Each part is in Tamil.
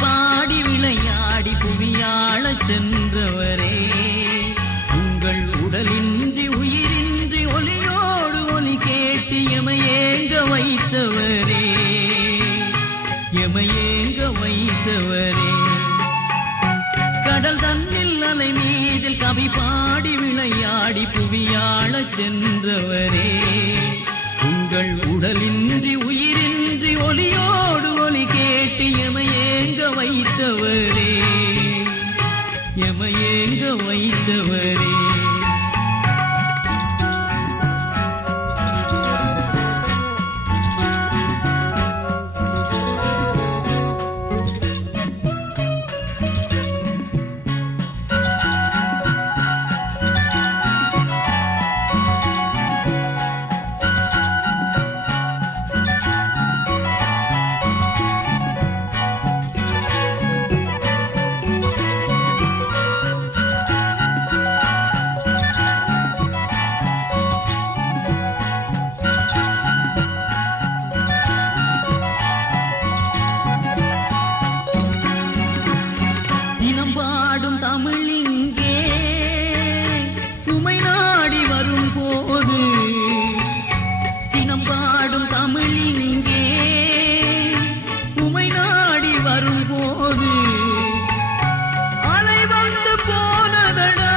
பாடி விளையாடி புவியாள சென்றவரே. உங்கள் உடலின்றி உயிரின்றி ஒலியோடு ஒலி கேட்டு எமையேங்க வைத்தவரே. எமையேங்க வைத்தவரே. கடல் தன்னில் அலை மீதில் கவி பாடி விளையாடி புவியாள சென்றவரே. உங்கள் உடலின்றி வைத்தவரே தமிழிங்கே உமை நாடி வரும் போது தினம் பாடும் தமிழிங்கே உமை நாடி வரும் போது அலை வந்து போனதடா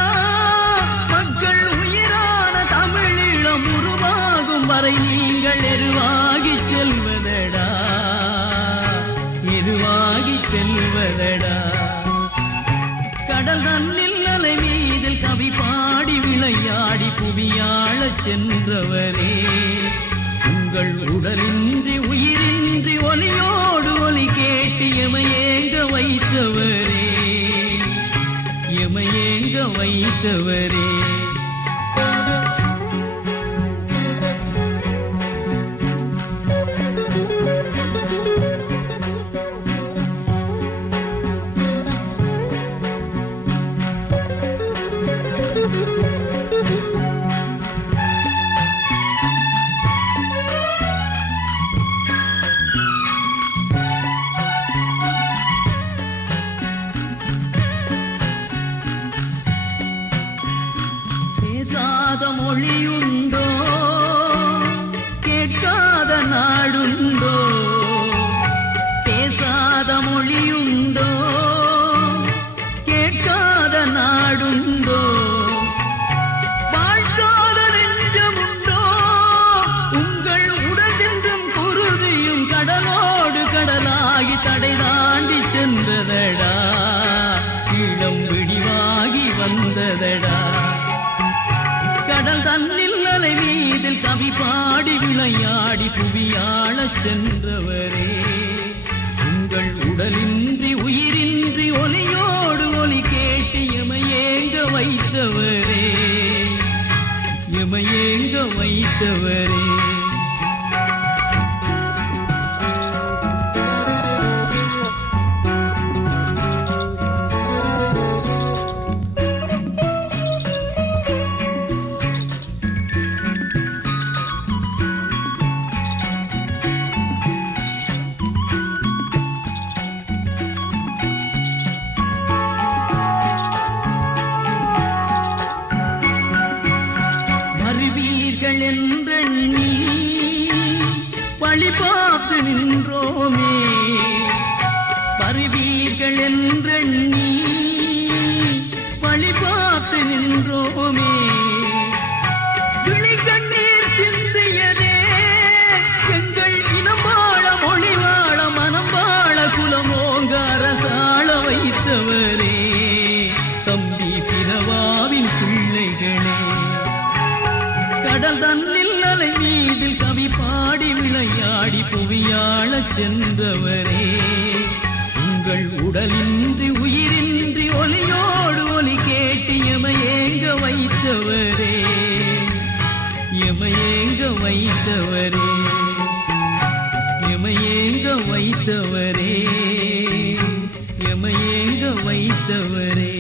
மக்கள் உயிரான தமிழீழம் உருவாகும் வரை நீங்கள் எருவாகி செல்வதடா எருவாகி செல்வதடா. கடல் தன்னில் அலை மீதில் கவி பாடி விளையாடி புவியாளச் சென்றவரே உங்கள் உடலின்றி உயிரின்றி ஒலியோடு ஒலி கேட்டு எமையேங்க வைத்தவரே. எமையேங்க வைத்தவரே. மொழியுண்டோ? கேட்காத நாடுண்டோ? பேசாத மொழியுண்டோ? கேட்காத நாடுண்டோ? வந்ததடா. இளம் விடிவாகி வந்ததடா. கடல் தன்னில் அலை மீதில் கவி பாடி விளையாடி புவியாளச் சென்றவரே. உங்கள் உடலின்றி உயிரின்றி ஒலியோடு ஒலி கேட்டு எமையேங்க வைத்தவரே. எமையேங்க வைத்தவரே. வருவீர்கள் நீ வழி நின்றோமே. பருவீர்கள் என்ற நீ பார்த்து நின்றோமே. கடல் தன்னில் அலை மீதில் கவி பாடி விளையாடி புவியாளச் சென்றவரே. உங்கள் உடலின்றி உயிரின்றி ஒலியோடு ஒலி கேட்டு எமையேங்க வைத்தவரே. எமையேங்க வைத்தவரே. எமையேங்க வைத்தவரே. எமையேங்க வைத்தவரே.